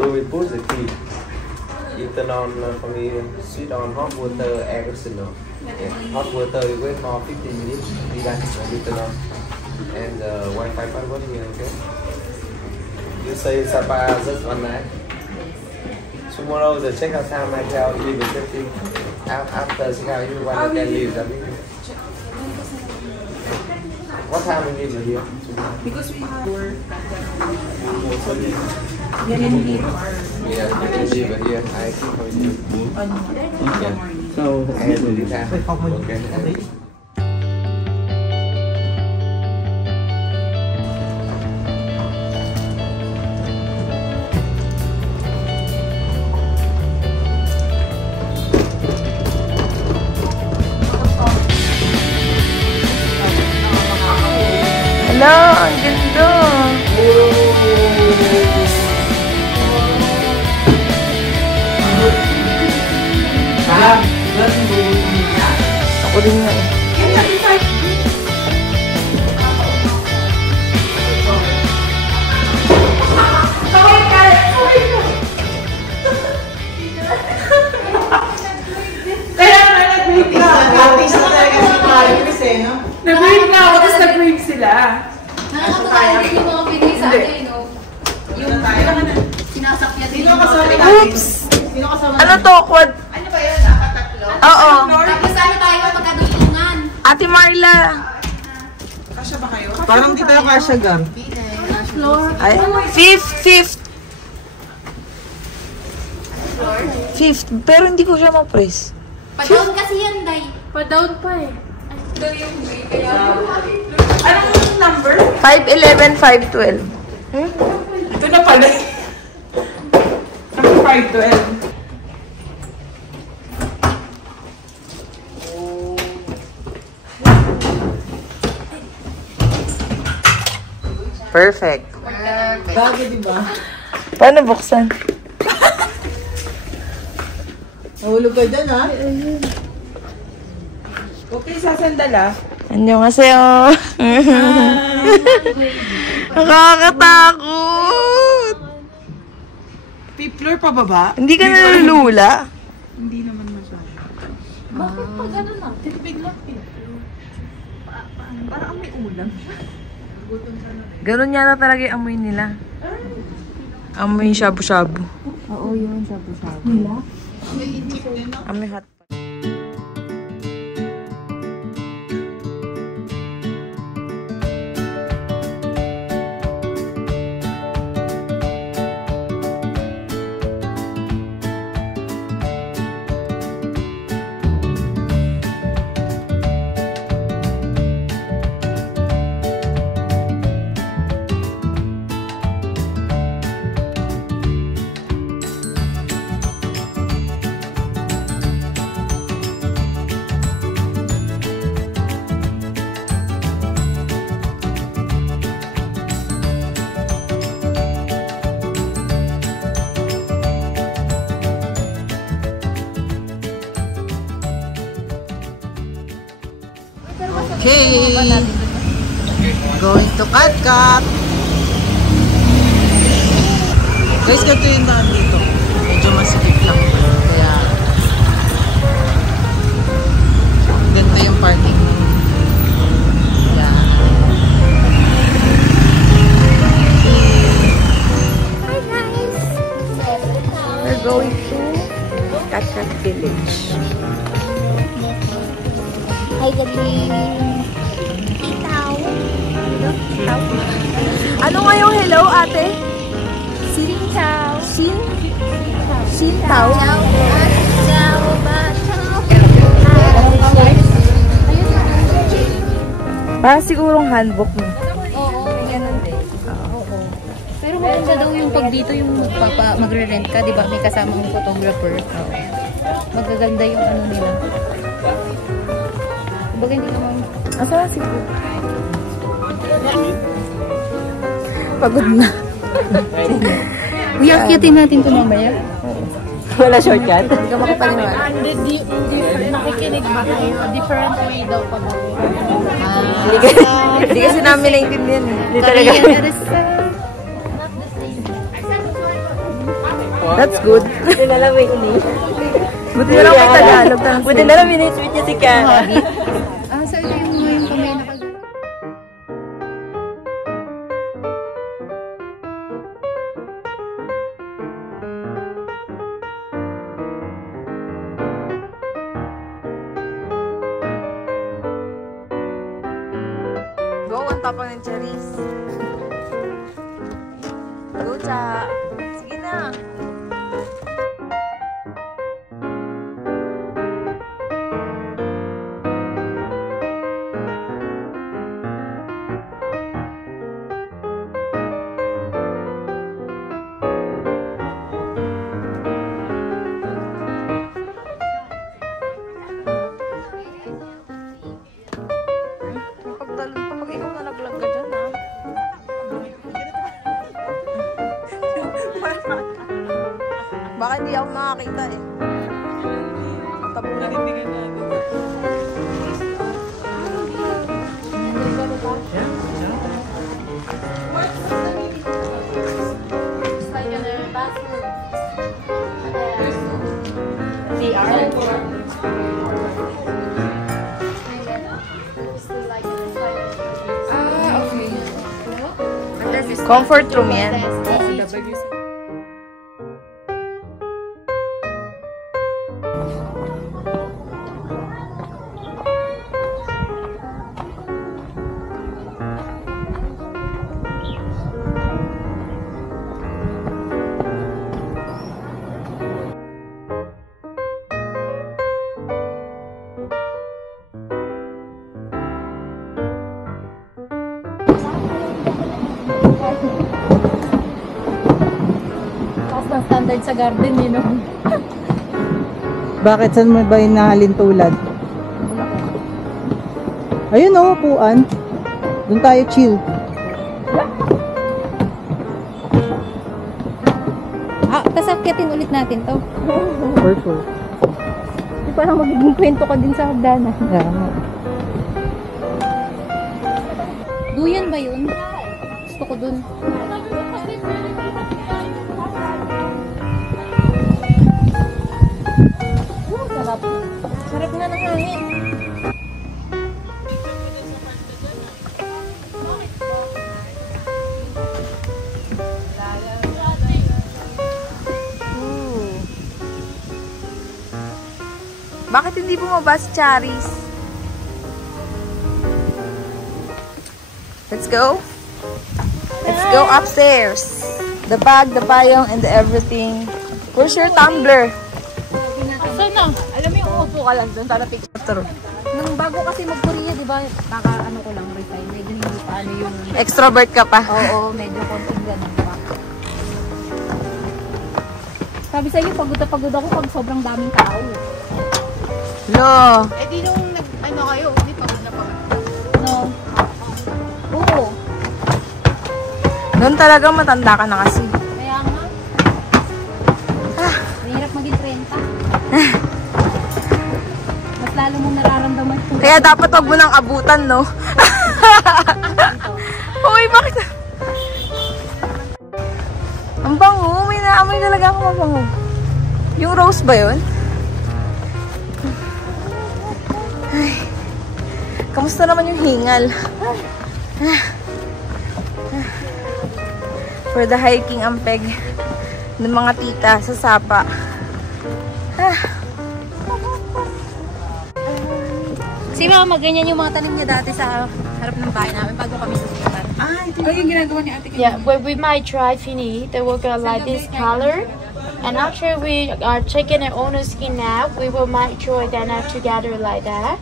Rubik put the key. Eaten on from the sweet on hot water arsenal. Hot water we wait for 15 minutes. We got eaten on. And Wi-Fi password here, okay? You say Sapa just one night. Tomorrow the check out time I tell you the safety. After check out you want to leave. What time we leave here? Because we have work. Yeah, you can leave here. I think for you. Yeah. So, okay. Hello, ang ganda. Ako din nga eh. Nag-break na ako, tapos nag-break sila. Nakakatawa din yung mga Pinoy sa atin, no? Yung sinasakyan din yung mga Oops! Ano to? Quad? Ano ba yun? Nakatatlo? Oo. Tapos ano tayo magkadulungan? Ate Marla. Kasya ba kayo? Parang di tayo kasya, Gar. Ay, fifth. Fifth. Pero hindi ko siya ma-press. Pa-down kasi yan, Day. Pa-down pa eh. Anong number? 511, 512. Ito na pala. Number 512. Perfect. Bago, di ba? Paano buksan? Nahulog ka dyan, ha? Okay, sasandal ah. Annyeonghaseyo. Nakakatakot. Fifth floor pa baba? Hindi ka nalulula? Hindi naman masyado. Bakit pa gano'n na? Bigla. Parang may ulam. Ganun yata talaga yung amoy nila. Amoy shabu-shabu. Oo, yun. Sabi-sabi. Amoy hot. Okay. Going to Katkat. Guys, ganito yung daan dito. Medyo masikip lang. Kaya ganito yung parking. Yeah. Hi guys! We're going to Katkat Village. Hi, galing. Itaw. Ano nga yung hello, ate? Sintao. Sintao? Ciao, ba? Parang sigurong handbook mo. Oo, ganun din. Oo. Pero maganda daw yung pag dito yung magre-rent ka, di ba? May kasamang photographer. Magaganda yung ano nila. Baga hindi naman. Asa siguro? Pagod na. I-accutin natin ito mamaya. Wala shortcut? Hindi ka makapaniwala. Nakikinig ba kayo? Different way daw pag Hindi kasi namin naintindihan. Hindi talaga. That's good. Buti na lang may ini. Buti na lang may Tagalog. Buti na lang minisweet niya si Kara. So ito yung kamay na Go, ang tapang ng cherries. Go, Cha. Sige na. Pagtalon pa, pag ikaw na naglangga dyan, ha? Baka hindi ako makakita, eh. Tabunan. Comfort room yan. taas ng standard sa garden, you know. Bakit? Saan mo ba yung nahalin tulad? Ayun o, upuan. Doon tayo chill. Kasakyatin ulit natin to. Purple. Di parang magiging kwento ka din sa hagdanan. Yeah. Duyan ba yun? Gusto ko dun. Sarap. Sarap na ng hangin. Bakit hindi bumaba si Charis? Let's go. Let's go upstairs. The bag, the payong, and the everything. Where's your tumbler? Saan na? Alam mo yung uupo ka lang doon para picture. Nung bago kasi mag-Korea, di ba? Baka ano ko lang resign. Medyo hindi pa ano yung... Extrovert ka pa. Oo, medyo konting ganun pa. Sabi sa iyo, pagod na pagod ako pag sobrang daming tao. No. Eh di nung ano kayo, hindi pagod na pagod. No. Oo. Noon talaga matanda ka na kasi. Kaya nga. Mahirap maging 30. Mas lalo mong nararamdaman ito. Kaya dapat wag mo nang abutan, no? Uy, bakit? Ang bango. May naamoy talaga ako mabango. Yung rose ba yun? Ay. Kamusta naman yung hingal? For the hiking ampeg ng mga tita sa Sapa. Si Mama, ganyan yung mga tanim niya dati sa harap ng bahay namin bago kami lumipat. Yeah, well, we might try Fini. They will go like this color. And after we are taking our own skin out, we will might try them out together like that.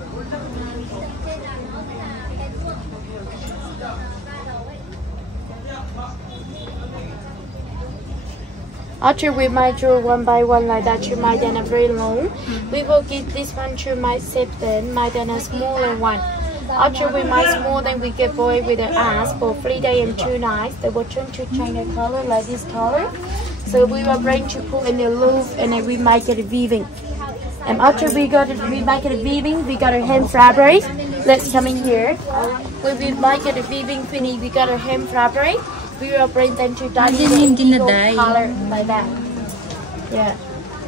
After we might draw one by one like that, you might then a very long. We will give this one to my septon, might then a smaller one. After we might small, then we get boy with the ass for 3 days and 2 nights. They will turn to China color like this color. So we will bring to put in the loop and then we might get it weaving. And after we might get it weaving, we got our hem fabric. Let's come in here. When we might get it weaving finish, we got our hem fabric. We will bring them to dye color like that. Yeah.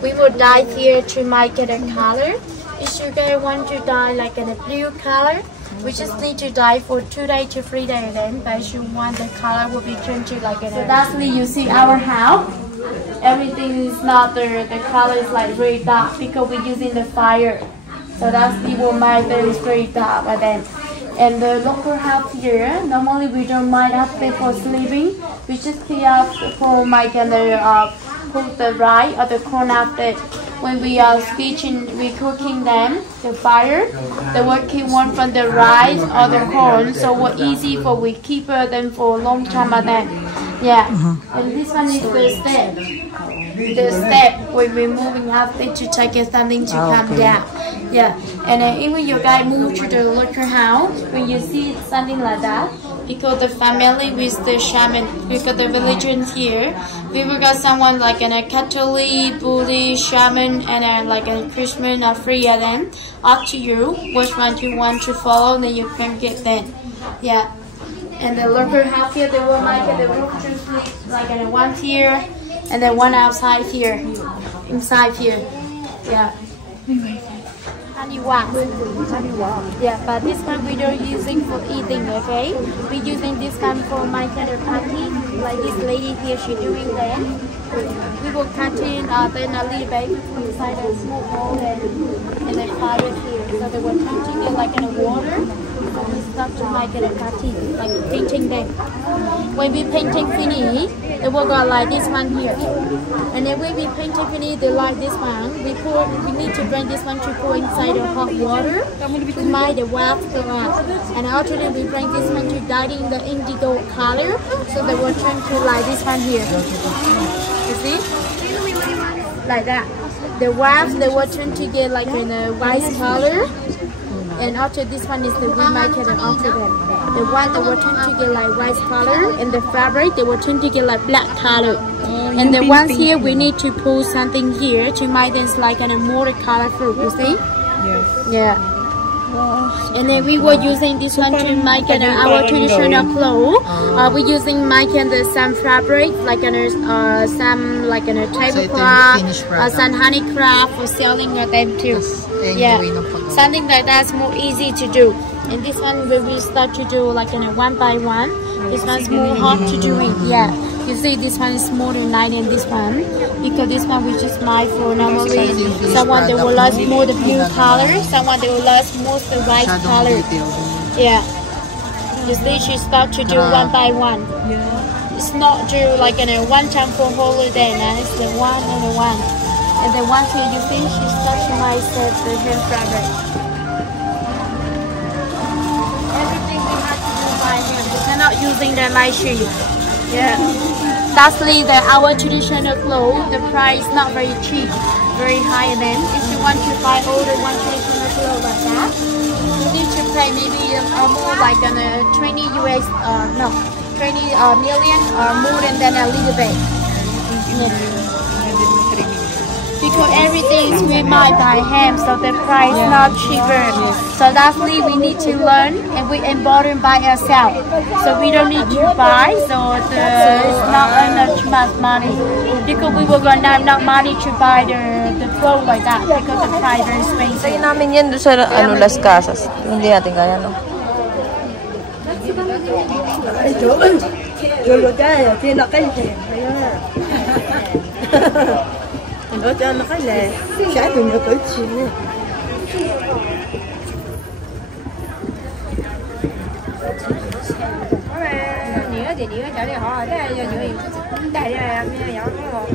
We will dye here to make it a color. If you guys want to dye like in a blue color, we just need to dye for 2 days to 3 days then. But if you want the color will be changed to like a... So lastly, you see our house. Everything is not the color is like very dark because we're using the fire. So that's the will make it is very dark by then. And the local house here, normally we don't mind after for sleeping. We just clear up for making the cook the rice or the corn after. When we are we cooking them, the fire, the working one from the rice or the corn, so we're easy for we keep them for a long time by then. Yeah, and this one is the step. The step when we're moving after to take something to come down. Yeah, and even you guys move to the local house, when you see something like that, because the family with the shaman, because the religions here, we will got someone like a Catholic, Buddhist, shaman, and like a Christian or three of them. Up to you, which one you want to follow, then you can get them. Yeah, and the local house here, they will make the room to sleep like one here, and then one outside here, inside here. Yeah. Honey wax. Yeah, but this one we don't using for eating, okay? We're using this one for my kind of party, like this lady here, she doing that. We will cut in then a little bit inside a small bowl and then fire here. So they were painting it like in a water. So we start to make it a party, like painting them. When we painting finish, they will go like this one here. And then when we painting finish, they like this one. We need to bring this one to pour inside the hot water to make the wax go up. And after that, we bring this one to dye in the indigo color. So they will turn to like this one here. You see? Like that. The wax, they will turn to get like in a white color. And after this one is the we make it after them. The one they will turn to get like white color, and the fabric they will turn to get like black color. And the ones here we need to pull something here to make them like a more colorful. You see? Yes. Yeah. And then we were using this one to make our traditional clothes. We're using some fabric, like some like a tablecloth, some honeycraft for selling them too. Yeah, something like that's more easy to do. And this one when we start to do like one by one, this one's more hard to do it. Yeah, you see this one is more than 9 in this one because this one we just made for normally someone that will like more the blue color, someone that will like more the white color. Yeah, you see she start to do one by one. It's not do like one time for holiday, and it's the one and the one. And then once here you see she starts to make the hand fabric. Everything we have to do by hand. We cannot using the machine. Yeah. Lastly, our traditional clothes, the price is not very cheap, very high. Then if you want to buy all the one traditional clothes like that, you need to pay maybe more like 20 million or more than a little bit. Yeah. Because everything is made by hand, so the price is not cheaper. So lastly, we need to learn and we embroider by ourselves. So we don't need to buy, so it's not enough much money. Because we were going to have enough money to buy the clothes like that because the price is expensive. Sa'yo namin yan doon sa Las Casas. Hindi natin kaya, no? Nó cho nó cái lề trái từ nó tới chín này. Nhớ thì nhớ cho đi họ thế giờ nhớ đại là nghe rõ không?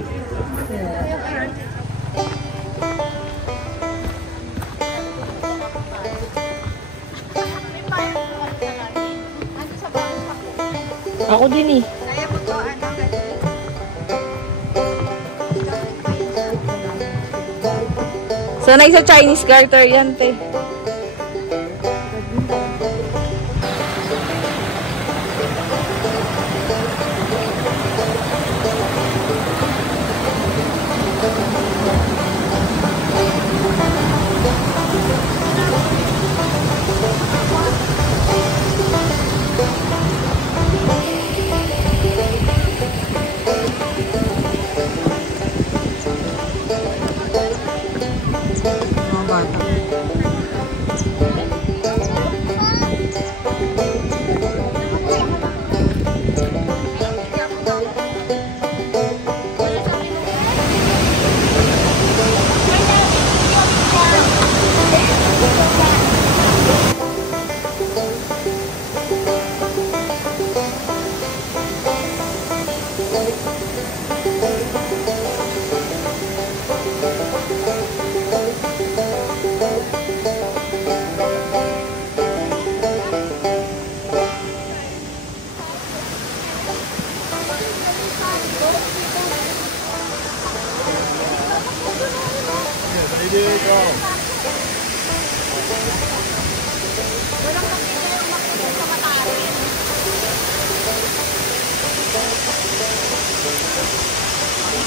Ako din eh. Sanay sa Chinese garter yan, te.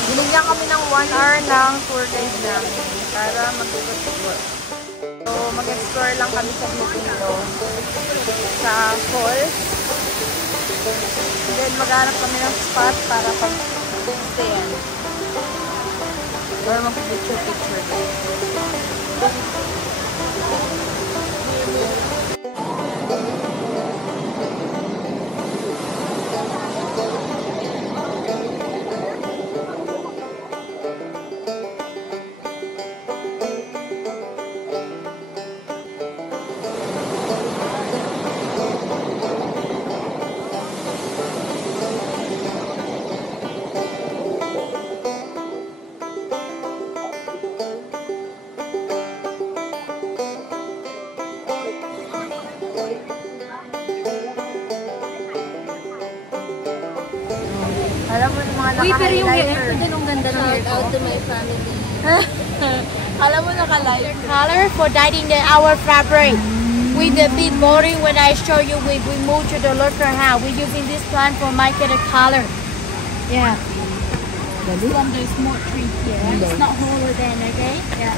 Binigyan kami ng 1 hour ng tour guide namin para mag-explore. So, mag-explore lang kami sa dito sa falls. Then, maghanap kami ng spot para pag-stayan. Or mag-picture-picture. Alam mo yung mga Uy, pero yung hair naka-highlighter. ko din, ang ganda ng hair ko. Shout out to my family. Alam mo naka-lighter. Color for dyeing our fabric. With the big body, when I show you, we move to the local house. We're using this plant for making a color. Yeah. This one, there's more tree here. It's not hollow then, okay? Yeah.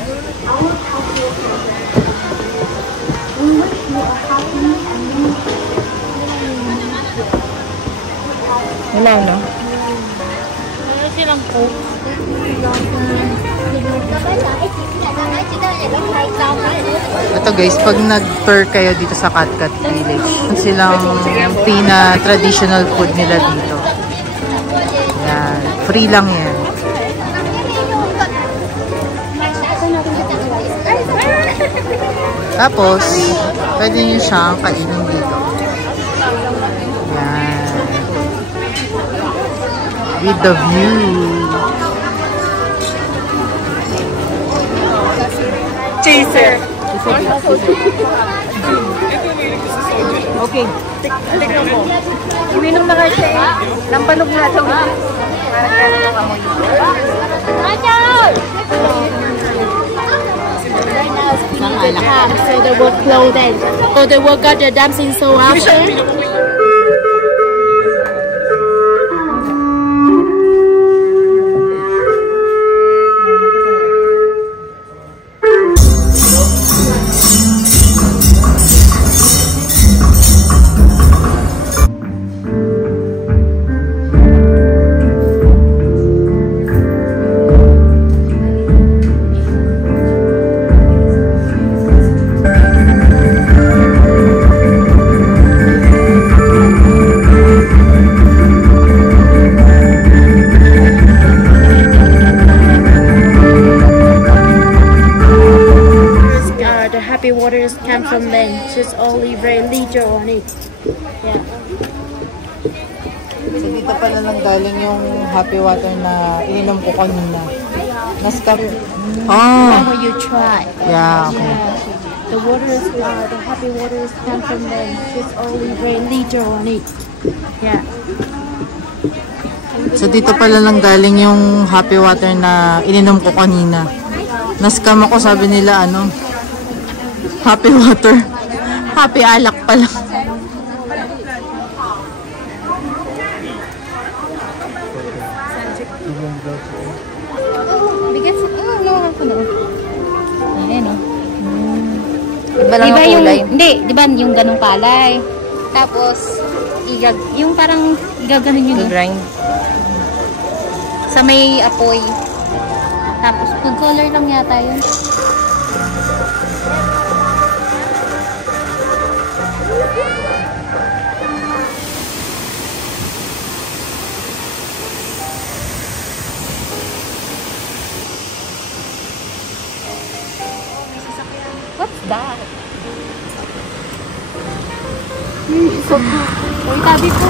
Wala, no? Ano silang coke? Ito guys, pag nag-tour kayo dito sa Katkat Village, silang traditional food nila dito. Yan. Free lang yan. Tapos, pwede nyo siyang kainin dito. Yan. With the view. Chaser. Okay. Tignan mo. Iwinom na nga siya eh. Lampanog nga ito. Parang yan yung amoy. So they were clothed. So they were got the dancing so often. Happy waters come from them. Just only very little on it. Yeah. So dito pala nang galing yung happy water na ininom ko kanina. How will you try? Yeah, okay. Yeah. The waters, the happy waters come from them. Just only very little on it. Yeah. So dito pala nang galing yung happy water na ininom ko kanina. Na-scam ako, sabi nila happy water. Happy alak pala. Bigat sa naman ko doon. Ayan o. Iba lang ang kulay. Hindi, di ba yung ganong palay? Tapos, yung parang igaganon yun. Grind. Sa may apoy. Tapos, food color lang yata yun. What's that? Uy, tabi po.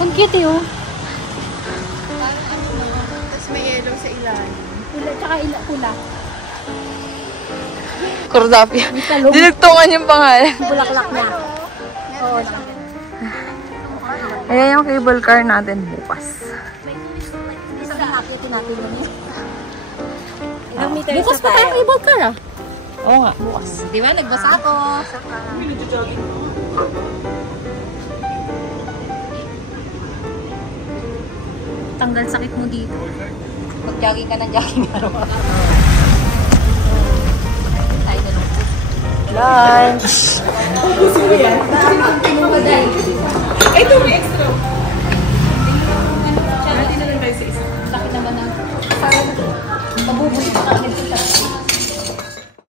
Ang cute eh, oh. Tapos may yellow sa ilalim. Pula, tsaka pula. Cordapia. Dinagtungan yung pangalan. Bulaklak na. Oo. Ayan yung cable car natin bukas. Bukas pa tayo cable car ah. Oo nga, bukas. Di ba? Nagbasa ako. Tanggal sakit mo dito. Pag-jogging ka ng jogging araw-araw. Tayo na lang. Lunch! Ito may extra.